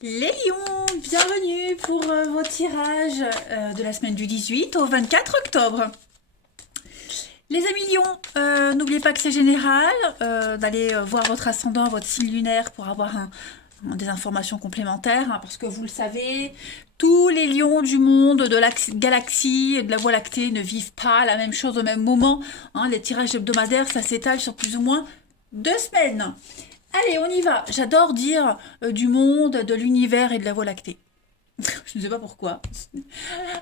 Les lions, bienvenue pour vos tirages de la semaine du 18 au 24 octobre. Les amis lions, n'oubliez pas que c'est général, d'aller voir votre ascendant, votre signe lunaire pour avoir des informations complémentaires, hein, parce que vous le savez, tous les lions du monde, de la galaxie et de la Voie lactée ne vivent pas la même chose au même moment. Hein. Les tirages hebdomadaires, ça s'étale sur plus ou moins 2 semaines. Allez, on y va. J'adore dire du monde, de l'univers et de la Voie lactée. Je ne sais pas pourquoi.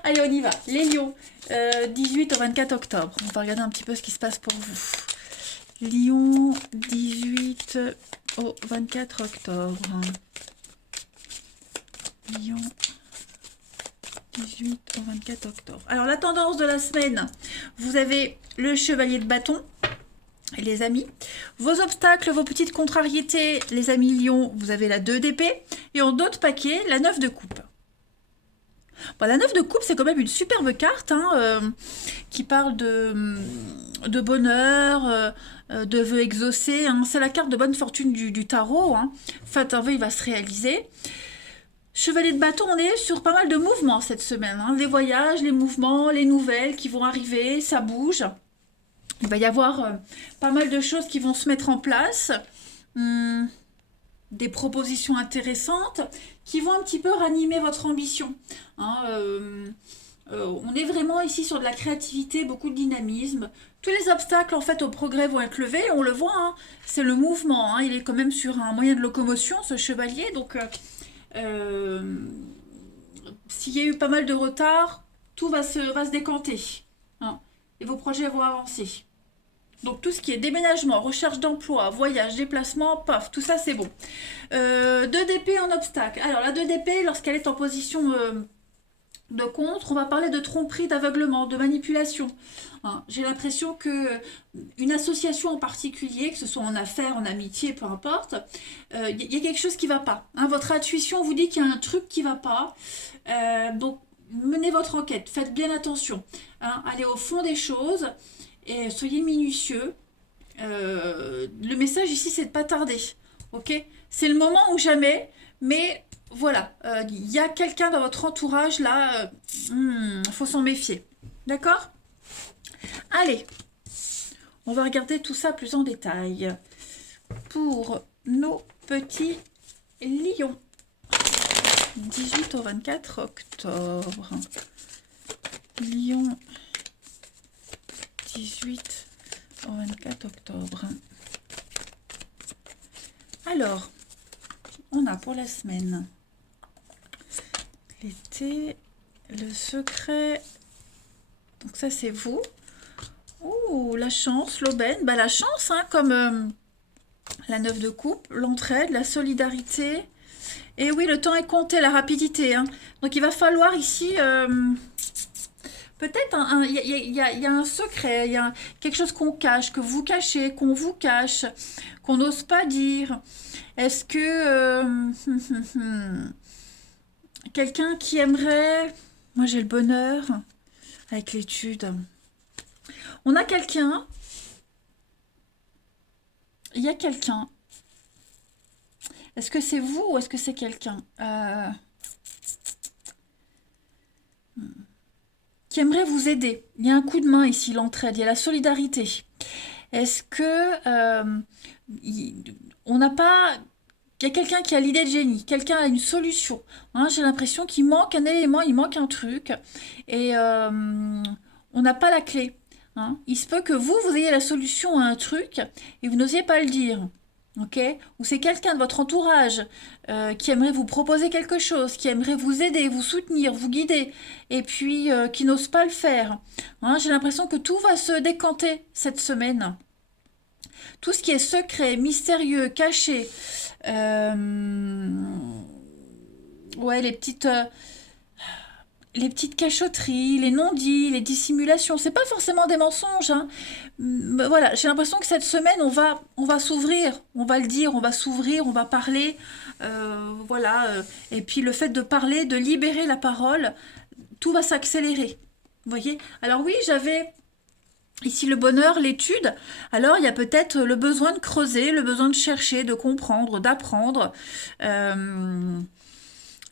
Allez, on y va. Les lions, 18 au 24 octobre. On va regarder un petit peu ce qui se passe pour vous. Lion, 18 au 24 octobre. Lion, 18 au 24 octobre. Alors, la tendance de la semaine, vous avez le chevalier de bâton. Les amis, vos obstacles, vos petites contrariétés, les amis lions, vous avez la 2 d'épée. Et en d'autres paquets, la 9 de coupe. Bon, la 9 de coupe, c'est quand même une superbe carte qui parle de bonheur, de vœux exaucés. Hein. C'est la carte de bonne fortune du tarot. Hein. Faites un vœu, il va se réaliser. Chevalier de bâton, on est sur pas mal de mouvements cette semaine. Hein. Les voyages, les mouvements, les nouvelles qui vont arriver, ça bouge. Il va y avoir pas mal de choses qui vont se mettre en place. Des propositions intéressantes qui vont un petit peu ranimer votre ambition. Hein, on est vraiment ici sur de la créativité, beaucoup de dynamisme. Tous les obstacles en fait au progrès vont être levés, on le voit, hein, c'est le mouvement. Hein, il est quand même sur un moyen de locomotion, ce chevalier, donc s'il y a eu pas mal de retard, tout va se décanter. Hein, et vos projets vont avancer. Donc tout ce qui est déménagement, recherche d'emploi, voyage, déplacement, paf, tout ça c'est bon. 2 d'épée en obstacle. Alors la 2 d'épée, lorsqu'elle est en position de contre, on va parler de tromperie, d'aveuglement, de manipulation. Hein, j'ai l'impression que une association en particulier, que ce soit en affaires, en amitié, peu importe, y a quelque chose qui ne va pas. Hein, votre intuition vous dit qu'il y a un truc qui ne va pas. Donc menez votre enquête, faites bien attention. Hein, allez au fond des choses. Et soyez minutieux. Le message ici, c'est de ne pas tarder. Ok. C'est le moment ou jamais. Mais voilà, il y a quelqu'un dans votre entourage là. Faut s'en méfier. D'accord. Allez, on va regarder tout ça plus en détail. Pour nos petits lions. 18 au 24 octobre. Lion. 18 au 24 octobre. Alors, on a pour la semaine l'été, le secret. Donc ça, c'est vous. Ouh, la chance, l'aubaine. Bah, la chance, hein, comme la 9 de coupe, l'entraide, la solidarité. Et oui, le temps est compté, la rapidité. Hein. Donc il va falloir ici... peut-être il y a un secret, il y a quelque chose qu'on cache, que vous cachez, qu'on vous cache, qu'on n'ose pas dire. Est-ce que quelqu'un qui aimerait... Moi j'ai le bonheur avec l'étude. On a quelqu'un, il y a quelqu'un. Est-ce que c'est vous ou est-ce que c'est quelqu'un qui aimerait vous aider. Il y a un coup de main ici, l'entraide, il y a la solidarité. Est-ce que on n'a pas... Il y a quelqu'un qui a l'idée de génie, quelqu'un a une solution. Hein, j'ai l'impression qu'il manque un élément, il manque un truc. Et on n'a pas la clé. Hein. Il se peut que vous ayez la solution à un truc et vous n'osiez pas le dire. Ok. Ou c'est quelqu'un de votre entourage qui aimerait vous proposer quelque chose, qui aimerait vous aider, vous soutenir, vous guider, et puis qui n'ose pas le faire. Hein, j'ai l'impression que tout va se décanter cette semaine. Tout ce qui est secret, mystérieux, caché, ouais, les petites cachotteries, les non-dits, les dissimulations, c'est pas forcément des mensonges. Hein. Voilà, j'ai l'impression que cette semaine, on va s'ouvrir, on va le dire, on va s'ouvrir, on va parler. Voilà. Et puis le fait de parler, de libérer la parole, tout va s'accélérer. Vous voyez. Alors oui, j'avais ici le bonheur, l'étude. Alors il y a peut-être le besoin de creuser, le besoin de chercher, de comprendre, d'apprendre.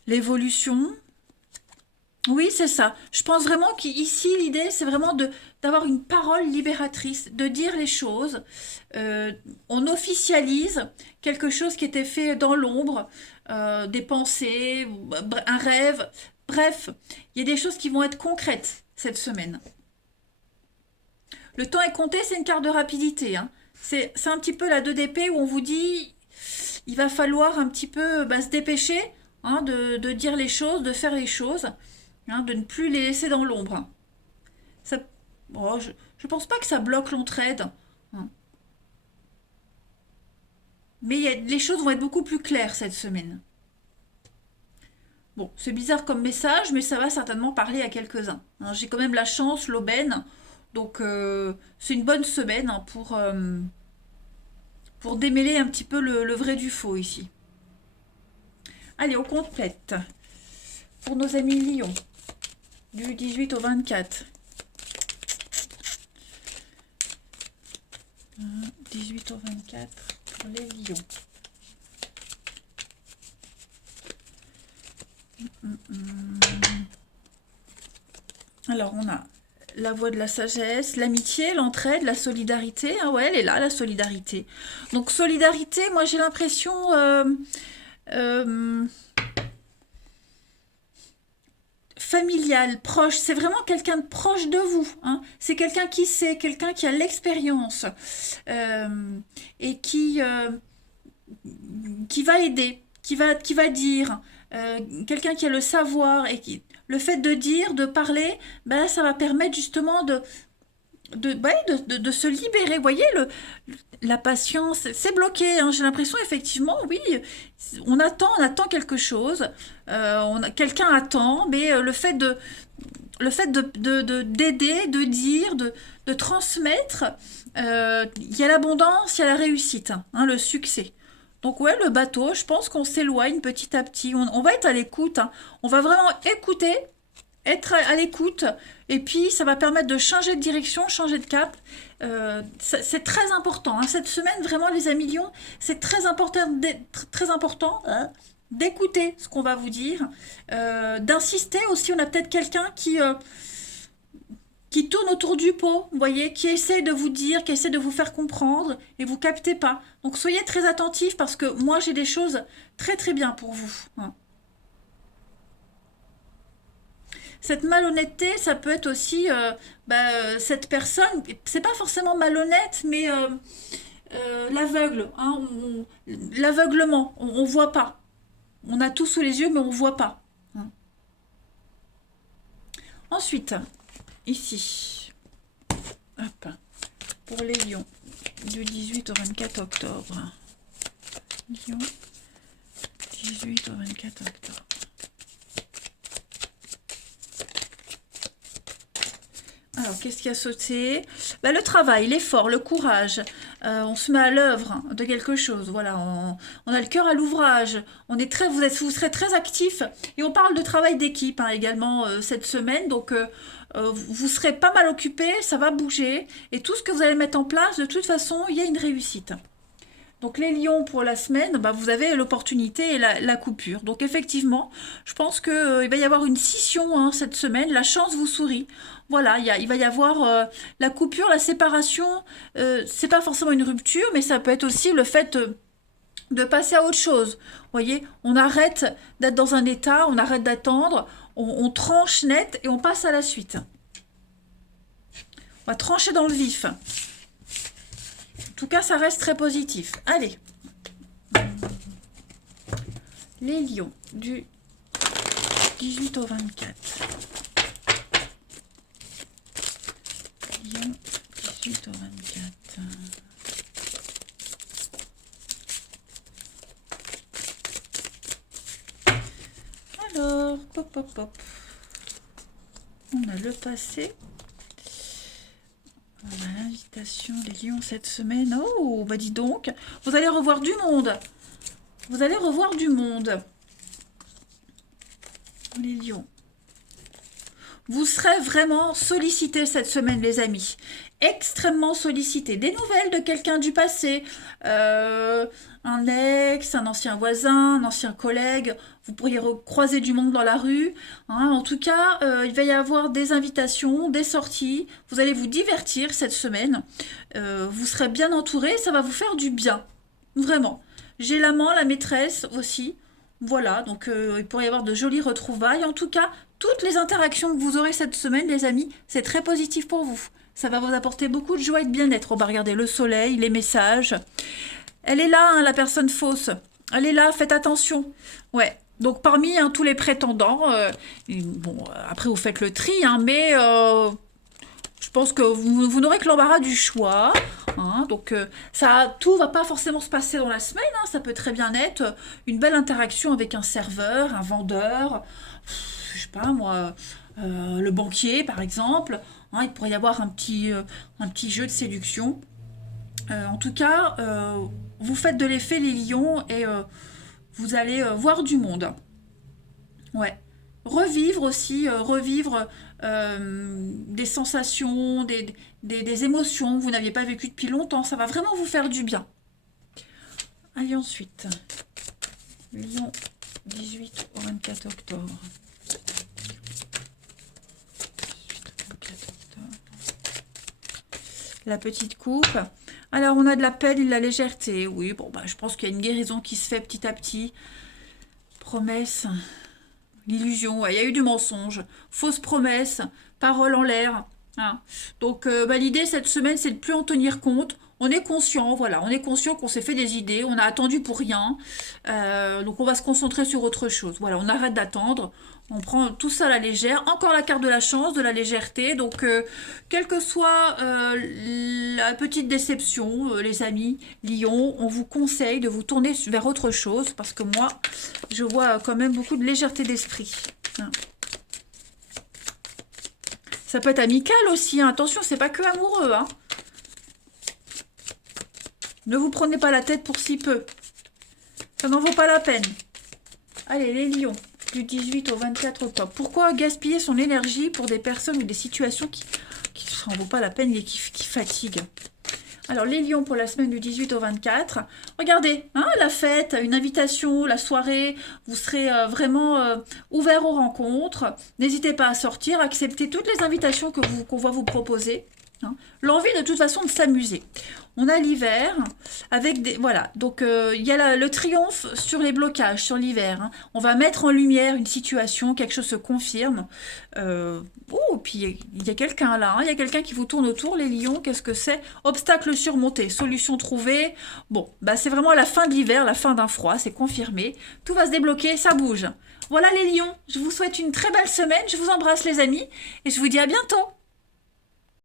l'évolution. Oui, c'est ça. Je pense vraiment qu'ici, l'idée, c'est vraiment d'avoir une parole libératrice, de dire les choses. Euh, on officialise quelque chose qui était fait dans l'ombre, des pensées, un rêve. Bref, il y a des choses qui vont être concrètes cette semaine. Le temps est compté, c'est une carte de rapidité, hein. C'est un petit peu la 2 d'épée où on vous dit il va falloir un petit peu se dépêcher, hein, de dire les choses, de faire les choses, hein, de ne plus les laisser dans l'ombre. Ça, oh, je ne pense pas que ça bloque l'entraide, hein. Mais les choses vont être beaucoup plus claires cette semaine. Bon, c'est bizarre comme message, mais ça va certainement parler à quelques-uns, hein. J'ai quand même la chance, l'aubaine, donc c'est une bonne semaine, hein, pour démêler un petit peu le vrai du faux ici. Allez, on complète. Pour nos amis Lions, du 18 au 24. 18 au 24 pour les Lions. Alors, on a la voie de la sagesse, l'amitié, l'entraide, la solidarité. Ah ouais, elle est là, la solidarité. Donc, solidarité, moi j'ai l'impression... familial, proche, c'est vraiment quelqu'un de proche de vous, hein. C'est quelqu'un qui sait, quelqu'un qui a l'expérience, et qui va aider, qui va dire, quelqu'un qui a le savoir et le fait de dire, de parler, ben, ça va permettre justement de se libérer. Vous voyez, la patience, c'est bloqué, hein. J'ai l'impression, effectivement, oui, on attend quelque chose, quelqu'un attend, mais d'aider, de dire, de transmettre, il y a l'abondance, il y a la réussite, hein, le succès. Donc ouais, le bateau, je pense qu'on s'éloigne petit à petit. On va être à l'écoute, hein. On va vraiment écouter, être à l'écoute, et puis ça va permettre de changer de direction, changer de cap. C'est très important, hein. Cette semaine, vraiment, les amis Lions, c'est très important, hein, d'écouter ce qu'on va vous dire, d'insister aussi. On a peut-être quelqu'un qui tourne autour du pot, vous voyez, qui essaie de vous dire, qui essaie de vous faire comprendre, et vous captez pas. Donc soyez très attentifs, parce que moi j'ai des choses très très bien pour vous, hein. Cette malhonnêteté, ça peut être aussi cette personne, c'est pas forcément malhonnête, mais l'aveugle, hein, l'aveuglement, on voit pas. On a tout sous les yeux, mais on voit pas, hein. Ensuite, ici, hop, pour les lions, du 18 au 24 octobre. Lion, 18 au 24 octobre. Alors, qu'est-ce qui a sauté? Le travail, l'effort, le courage. On se met à l'œuvre de quelque chose. Voilà, on a le cœur à l'ouvrage. Vous serez très actif. Et on parle de travail d'équipe, hein, également, cette semaine. Donc, vous serez pas mal occupé, ça va bouger. Et tout ce que vous allez mettre en place, de toute façon, il y a une réussite. Donc les lions pour la semaine, vous avez l'opportunité et la coupure. Donc effectivement, je pense qu'il va y avoir une scission, hein, cette semaine. La chance vous sourit. Voilà, il va y avoir la coupure, la séparation. C'est pas forcément une rupture, mais ça peut être aussi le fait de passer à autre chose. Vous voyez, on arrête d'être dans un état, on arrête d'attendre, on tranche net et on passe à la suite. On va trancher dans le vif. En tout cas, ça reste très positif. Allez. Les lions du 18 au 24. Lions 18 au 24. Alors, pop, pop, pop. On a le passé. On a l'invitation des lions cette semaine. Oh, dis donc, vous allez revoir du monde. Vous allez revoir du monde. Les lions. Vous serez vraiment sollicité cette semaine, les amis. Extrêmement sollicité. Des nouvelles de quelqu'un du passé, un ex, un ancien voisin, un ancien collègue. Vous pourriez croiser du monde dans la rue. Hein. En tout cas, il va y avoir des invitations, des sorties. Vous allez vous divertir cette semaine. Vous serez bien entouré. Ça va vous faire du bien. Vraiment. J'ai l'amant, la maîtresse aussi. Voilà, donc il pourrait y avoir de jolies retrouvailles. En tout cas, toutes les interactions que vous aurez cette semaine, les amis, c'est très positif pour vous. Ça va vous apporter beaucoup de joie et de bien-être. On va regarder le soleil, les messages. Elle est là, hein, la personne fausse. Elle est là, faites attention. Ouais. Donc parmi tous les prétendants, bon, après vous faites le tri, hein, mais je pense que vous n'aurez que l'embarras du choix. Hein, donc tout va pas forcément se passer dans la semaine. Hein, ça peut très bien être une belle interaction avec un serveur, un vendeur, je sais pas moi, le banquier par exemple. Hein, il pourrait y avoir un petit jeu de séduction. En tout cas, vous faites de l'effet les lions et vous allez voir du monde. Ouais. Revivre aussi, revivre des sensations, des émotions que vous n'aviez pas vécues depuis longtemps. Ça va vraiment vous faire du bien. Allez, ensuite. Lion, 18 au 24 octobre. 24 octobre. La petite coupe. Alors, on a de la peine et de la légèreté. Oui, bon, bah, je pense qu'il y a une guérison qui se fait petit à petit. Promesse. L'illusion, ouais, il y a eu du mensonge, fausse promesse, parole en l'air. Hein. Donc l'idée cette semaine, c'est de plus en tenir compte. On est conscient, voilà, on est conscient qu'on s'est fait des idées, on a attendu pour rien. Donc on va se concentrer sur autre chose. Voilà, on arrête d'attendre, on prend tout ça à la légère. Encore la carte de la chance, de la légèreté. Donc quelle que soit la petite déception, les amis, Lion, on vous conseille de vous tourner vers autre chose parce que moi, je vois quand même beaucoup de légèreté d'esprit. Hein. Ça peut être amical aussi, hein. Attention, c'est pas que amoureux. Hein. Ne vous prenez pas la tête pour si peu. Ça n'en vaut pas la peine. Allez, les lions, du 18 au 24 octobre. Pourquoi gaspiller son énergie pour des personnes ou des situations qui n'en vaut pas la peine et qui fatiguent? Alors, les lions pour la semaine du 18 au 24. Regardez, hein, la fête, une invitation, la soirée. Vous serez vraiment ouvert aux rencontres. N'hésitez pas à sortir, accepter toutes les invitations qu'on va vous proposer. Hein. L'envie de toute façon de s'amuser. On a l'hiver avec des... Voilà, donc il y a le triomphe sur les blocages, sur l'hiver. Hein. On va mettre en lumière une situation, quelque chose se confirme. Oh, puis il y a quelqu'un là, hein. Il y a quelqu'un qui vous tourne autour, les lions, qu'est-ce que c'est? Obstacle surmonté, solution trouvée. Bon, bah c'est vraiment la fin de l'hiver, la fin d'un froid, c'est confirmé. Tout va se débloquer, ça bouge. Voilà les lions, je vous souhaite une très belle semaine, je vous embrasse les amis, et je vous dis à bientôt.